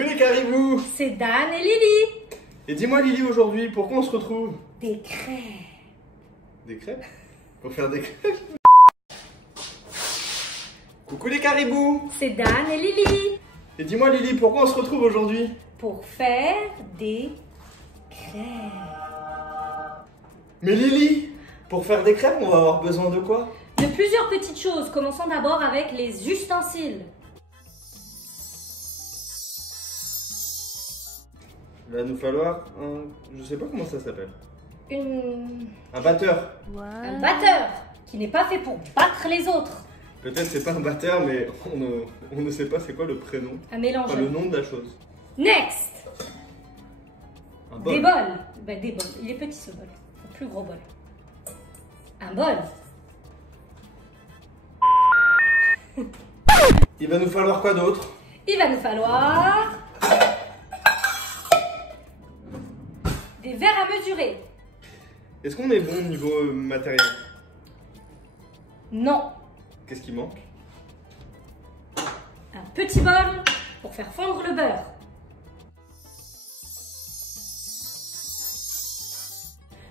Coucou les caribous. C'est Dan et Lily. Et dis-moi Lily, aujourd'hui, pourquoi on se retrouve? Des crêpes. Des crêpes? Pour faire des crêpes? Coucou les caribous. C'est Dan et Lily. Et dis-moi Lily, pourquoi on se retrouve aujourd'hui? Pour faire des crêpes. Mais Lily, pour faire des crêpes, on va avoir besoin de quoi? De plusieurs petites choses. Commençons d'abord avec les ustensiles. Il va nous falloir un... je sais pas comment ça s'appelle. Un batteur. Un batteur qui n'est pas fait pour battre les autres. Peut-être c'est pas un batteur, mais on ne sait pas c'est quoi le prénom. Un mélangeur. Enfin, le nom de la chose. Next. Un bol. Des bols. Ben, des bols. Il est petit ce bol. Un plus gros bol. Un bol. Il va nous falloir quoi d'autre? Il va nous falloir des verres à mesurer. Est-ce qu'on est bon niveau matériel? Non. Qu'est-ce qui manque? Un petit bol pour faire fondre le beurre.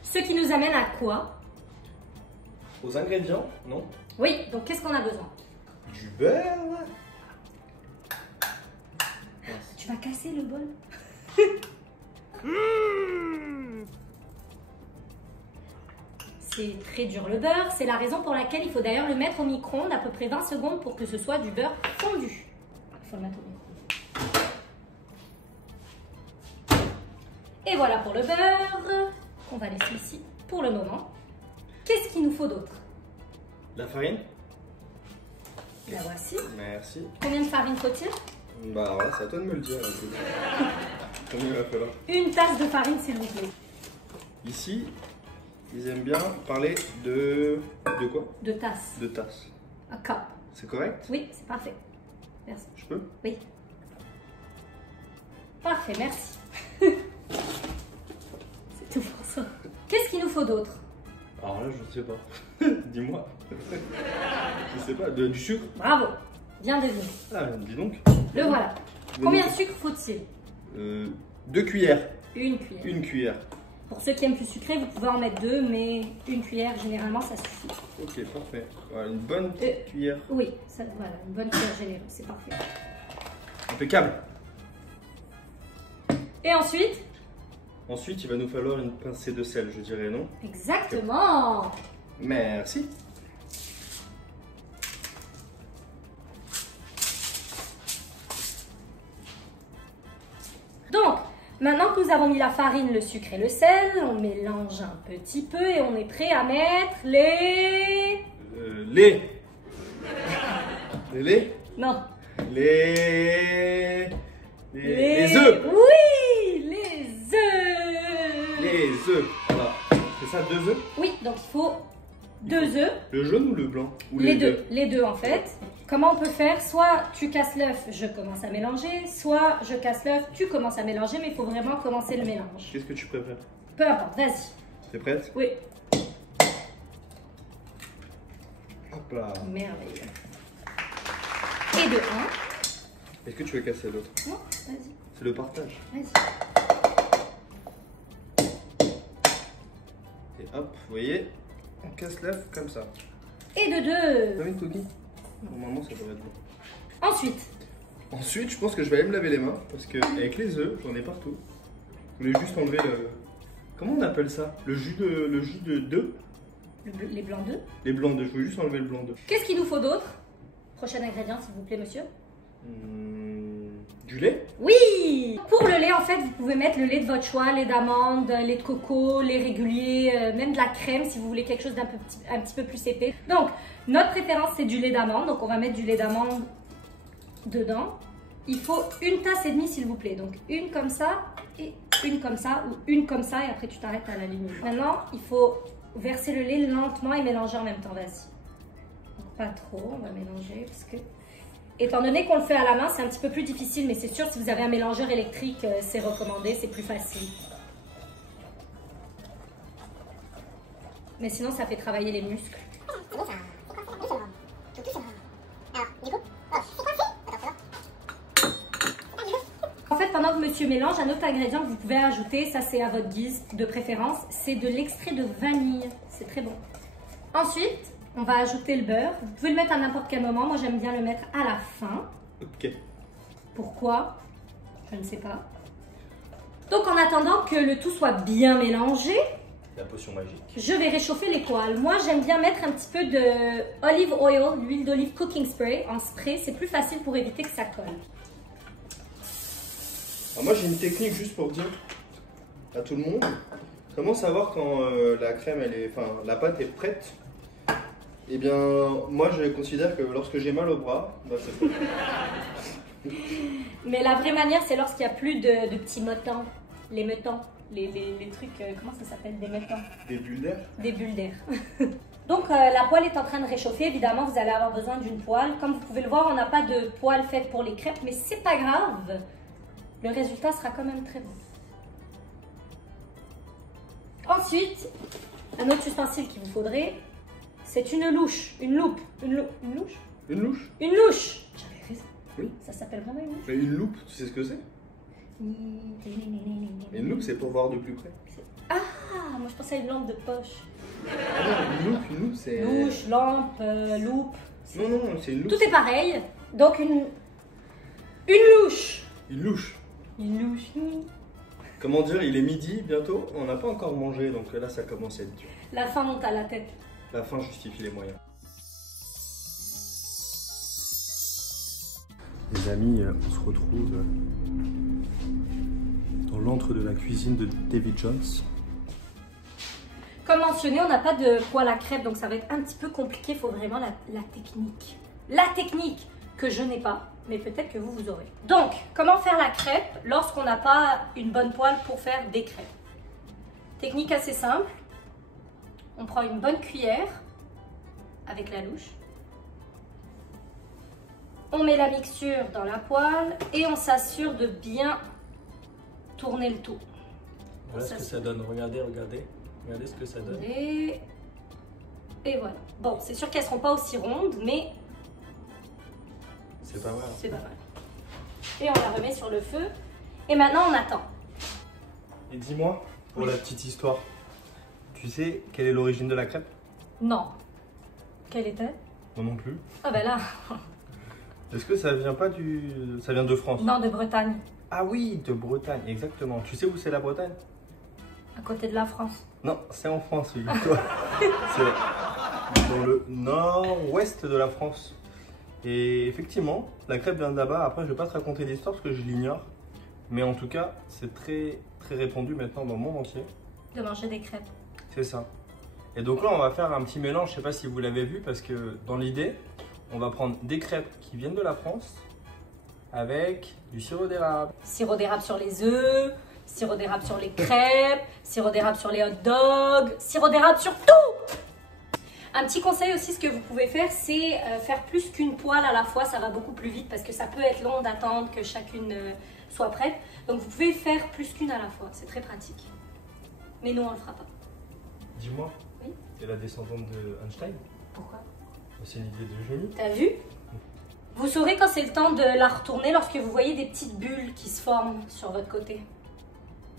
Ce qui nous amène à quoi? Aux ingrédients, non? Oui, donc qu'est-ce qu'on a besoin? Du beurre. Tu vas casser le bol? C'est très dur le beurre, c'est la raison pour laquelle il faut d'ailleurs le mettre au micro-ondes à peu près 20 secondes pour que ce soit du beurre fondu. Il faut le mettre au micro-ondes. Et voilà pour le beurre, qu'on va laisser ici pour le moment. Qu'est-ce qu'il nous faut d'autre? La farine. La voici. Merci. Combien de farine faut-il? Bah alors là, c'est à toi de me le dire. Combien il va falloir? Une tasse de farine s'il vous plaît. Ici, ils aiment bien parler de... De quoi? De tasse. De tasse. Un cup. C'est correct? Oui, c'est parfait. Merci. Je peux? Oui. Parfait, merci. C'est tout pour ça. Qu'est-ce qu'il nous faut d'autre? Alors là, je sais pas. Dis-moi. Je sais pas. Du sucre? Bravo. Bien deviné. Ah, dis donc. Le voilà. Combien de sucre faut-il? 2 cuillères. Une cuillère. Une cuillère. Pour ceux qui aiment plus sucré, vous pouvez en mettre 2, mais une cuillère, généralement, ça suffit. Ok, parfait. Voilà, une bonne petite cuillère. Oui, ça, voilà, une bonne cuillère généreuse, c'est parfait. Impeccable. Et ensuite? Ensuite, il va nous falloir une pincée de sel, je dirais, non? Exactement. Merci. Donc, maintenant que nous avons mis la farine, le sucre et le sel, on mélange un petit peu et on est prêt à mettre les... Les laits? Non. Les œufs. Oui, les œufs. Les œufs. Voilà. C'est ça, 2 œufs? Oui, donc il faut 2 œufs. Le jaune ou le blanc? Ou Les deux. Les deux en fait. Comment on peut faire? Soit tu casses l'œuf, je commence à mélanger, soit je casse l'œuf, tu commences à mélanger, mais il faut vraiment commencer le mélange. Qu'est-ce que tu préfères? Peu importe, vas-y. T'es prête? Oui. Hop là. Merveilleux. Et de 1. Est-ce que tu veux casser l'autre? Non, vas-y. C'est le partage. Vas-y. Et hop, vous voyez, on casse l'œuf comme ça. Et de T'as 2. mis une cookie? Normalement, ça devrait être bon. Ensuite, Ensuite, je pense que je vais aller me laver les mains parce que avec les œufs, j'en ai partout. Je voulais juste enlever le... Comment on appelle ça? Le jus de d'œuf? les blancs d'œufs. Les blancs d'œufs, je voulais juste enlever le blanc d'œuf. Qu'est-ce qu'il nous faut d'autre? Prochain ingrédient, s'il vous plaît, monsieur. Du lait? Oui! Pour le lait, en fait, vous pouvez mettre le lait de votre choix, lait d'amande, lait de coco, lait régulier, même de la crème si vous voulez quelque chose un petit peu plus épais. Donc, notre préférence, c'est du lait d'amande. Donc, on va mettre du lait d'amande dedans. Il faut 1,5 tasses s'il vous plaît. Donc, une comme ça et une comme ça ou une comme ça et après, tu t'arrêtes à la limite. Maintenant, il faut verser le lait lentement et mélanger en même temps. Vas-y. Donc, pas trop, on va mélanger parce que... Étant donné qu'on le fait à la main, c'est un petit peu plus difficile, mais c'est sûr, si vous avez un mélangeur électrique, c'est recommandé, c'est plus facile. Mais sinon, ça fait travailler les muscles. En fait, pendant que monsieur mélange, un autre ingrédient que vous pouvez ajouter, ça c'est à votre guise de préférence, c'est de l'extrait de vanille. C'est très bon. Ensuite, on va ajouter le beurre. Vous pouvez le mettre à n'importe quel moment. Moi, j'aime bien le mettre à la fin. Ok. Pourquoi? Je ne sais pas. Donc, en attendant que le tout soit bien mélangé, La potion magique. je vais réchauffer les poêles. Moi, j'aime bien mettre un petit peu de olive oil, l'huile d'olive cooking spray, en spray. C'est plus facile pour éviter que ça colle. Alors moi, j'ai une technique juste pour dire à tout le monde. Comment savoir quand la crème, la pâte est prête? Eh bien, moi, je considère que lorsque j'ai mal au bras, bah, c'est prêt. Mais la vraie manière, c'est lorsqu'il n'y a plus de petits meutons. Les meutons. Les trucs, comment ça s'appelle? Des meutons. Des bulles d'air? Des bulles d'air. Donc, la poêle est en train de réchauffer. Évidemment, vous allez avoir besoin d'une poêle. Comme vous pouvez le voir, on n'a pas de poêle faite pour les crêpes, mais c'est pas grave. Le résultat sera quand même très bon. Ensuite, un autre ustensile qu'il vous faudrait, c'est une louche, une loupe. Une louche? Une louche? Une louche! J'avais raison. Oui. Ça s'appelle vraiment une louche? Mais une loupe, tu sais ce que c'est? Une loupe, c'est pour voir de plus près. Ah, moi je pensais à une lampe de poche. Ah non, une loupe, c'est... Louche, lampe, loupe. Non, c'est une loupe. Tout est pareil. Donc une louche. Une louche. Une louche. Comment dire, il est midi bientôt, on n'a pas encore mangé, donc là ça commence à être dur. La faim monte à la tête. La fin justifie les moyens. Les amis, on se retrouve dans l'antre de la cuisine de Davy Jones. Comme mentionné, on n'a pas de poêle à crêpes, donc ça va être un petit peu compliqué. Il faut vraiment la technique. La technique que je n'ai pas, mais peut-être que vous aurez. Donc, comment faire la crêpe lorsqu'on n'a pas une bonne poêle pour faire des crêpes? Technique assez simple. On prend une bonne cuillère avec la louche. On met la mixture dans la poêle et on s'assure de bien tourner le tout. Voilà ce que ça donne. Regardez, regardez. Regardez ce que ça donne. Et voilà. Bon, c'est sûr qu'elles ne seront pas aussi rondes, mais c'est pas mal. C'est pas mal. Et on la remet sur le feu. Et maintenant, on attend. Et dis-moi, pour la petite histoire, tu sais quelle est l'origine de la crêpe? Non. Quelle était? Moi non plus. Ah ben là. Est-ce que ça vient pas ça vient de France? Non, de Bretagne. Ah oui, de Bretagne, exactement. Tu sais où c'est la Bretagne? À côté de la France. Non, c'est en France, figure-toi. C'est dans le nord-ouest de la France. Et effectivement, la crêpe vient de là-bas. Après, je vais pas te raconter l'histoire parce que je l'ignore. Mais en tout cas, c'est très répandu maintenant dans le monde entier. De manger des crêpes. C'est ça. Et donc là, on va faire un petit mélange. Je sais pas si vous l'avez vu parce que dans l'idée, on va prendre des crêpes qui viennent de la France avec du sirop d'érable. Sirop d'érable sur les œufs, sirop d'érable sur les crêpes, sirop d'érable sur les hot dogs, sirop d'érable sur tout! Un petit conseil aussi, ce que vous pouvez faire, c'est faire plus qu'une poêle à la fois. Ça va beaucoup plus vite parce que ça peut être long d'attendre que chacune soit prête. Donc vous pouvez faire plus qu'une à la fois. C'est très pratique. Mais nous, on ne le fera pas. Dis-moi, oui? T'es la descendante de Einstein? Pourquoi? C'est une idée de génie. T'as vu? Vous saurez quand c'est le temps de la retourner lorsque vous voyez des petites bulles qui se forment sur votre côté.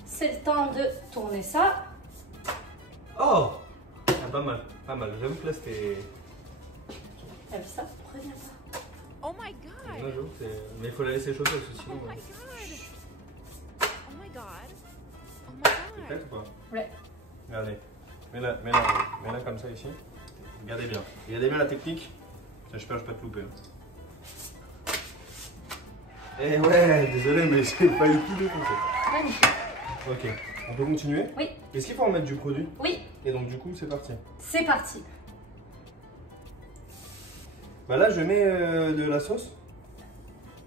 C'est le temps de tourner ça. Oh! Ah, pas mal, pas mal. J'avoue que là c'était... T'as vu ça? Reviens pas. Oh my god! Non, j'avoue que c'est... Mais il faut la laisser chauffer parce que sinon... Oh my god! Oh my god! Oh my T'es god! prête ou pas? Ouais. Regardez. Mets-la comme ça ici. Regardez bien. Regardez bien la technique. J'espère que je vais pas te louper. Eh ouais, désolé, mais j'ai pas eu tout de conseil. Magnifique. Ok, on peut continuer? Oui. Est-ce qu'il faut en mettre du produit? Oui. Et donc du coup, c'est parti. C'est parti. Bah là, je mets de la sauce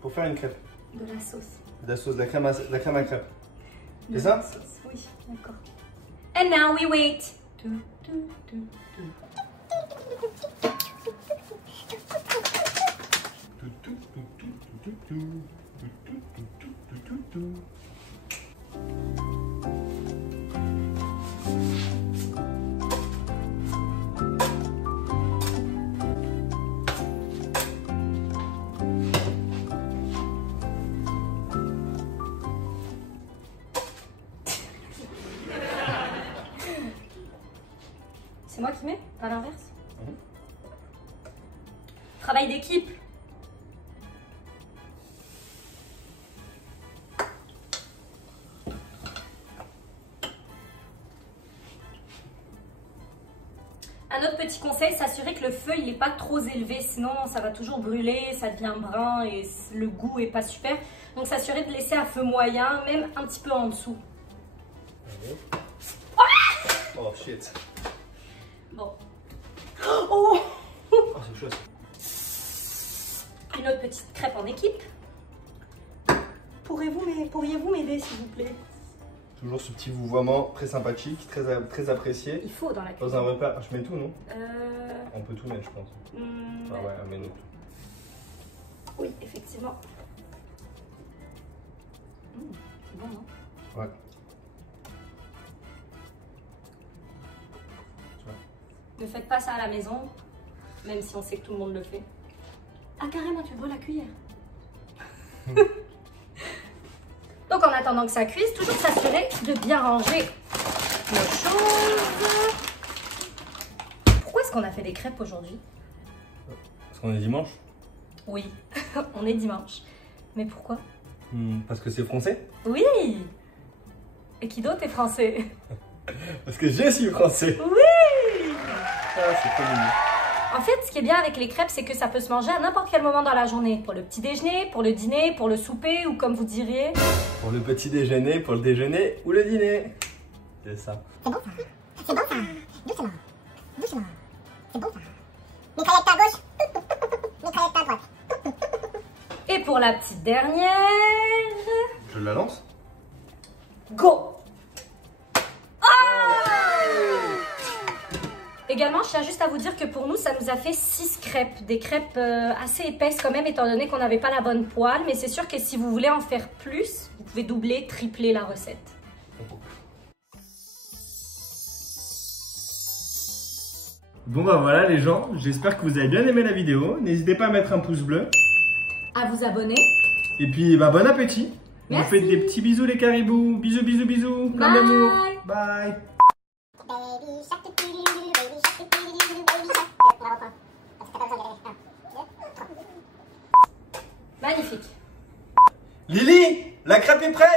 pour faire une crêpe. De la sauce. De la sauce, de la crème à crêpe. De C'est ça? la sauce, oui, d'accord. And now we wait. moi qui mets, pas l'inverse. Travail d'équipe. Un autre petit conseil, s'assurer que le feu il n'est pas trop élevé, sinon ça va toujours brûler, ça devient brun et le goût est pas super. Donc s'assurer de laisser à feu moyen, même un petit peu en dessous. Oh shit. Bon. Oh, Oh, c'est chaud ça. une autre petite crêpe en équipe. Pourriez-vous m'aider s'il vous plaît? Toujours ce petit vouvoiement très sympathique, très apprécié. Il faut dans la cuisine. Dans un repas, je mets tout, non? On peut tout mettre, je pense. Ah ouais, mets-nous tout. Oui, effectivement. C'est bon, non? Ouais. Ne faites pas ça à la maison, même si on sait que tout le monde le fait. Ah carrément, tu brûles la cuillère. Donc en attendant que ça cuise, toujours s'assurer de bien ranger nos choses. Pourquoi est-ce qu'on a fait des crêpes aujourd'hui? Parce qu'on est dimanche. Oui, on est dimanche. Mais pourquoi? Parce que c'est français. Oui. Et qui d'autre est français? Parce que je suis français. Oui. Ah, c'est trop mignon. En fait, ce qui est bien avec les crêpes, c'est que ça peut se manger à n'importe quel moment dans la journée. Pour le petit déjeuner, pour le dîner, pour le souper ou comme vous diriez. Pour le petit déjeuner, pour le déjeuner ou le dîner. C'est ça. C'est bon ça. C'est bon ça. Doucement. Doucement. C'est bon ça. Mitraillette à gauche. Mitraillette à droite. Et pour la petite dernière... Je la lance. Go! Également, je tiens juste à vous dire que pour nous, ça nous a fait 6 crêpes. Des crêpes assez épaisses quand même, étant donné qu'on n'avait pas la bonne poêle. Mais c'est sûr que si vous voulez en faire plus, vous pouvez doubler, tripler la recette. Bon bah voilà les gens, j'espère que vous avez bien aimé la vidéo. N'hésitez pas à mettre un pouce bleu. À vous abonner. Et puis bah bon appétit. On vous Merci. fait des petits bisous les caribous. Bisous, bisous, bisous. Plein Bye. d'amour. Bye. Baby shark, baby shark, baby shark. On va reprendre. Parce que t'as pas besoin d'y aller. 1, 2, 3. Magnifique. Lily, la crêpe est prête!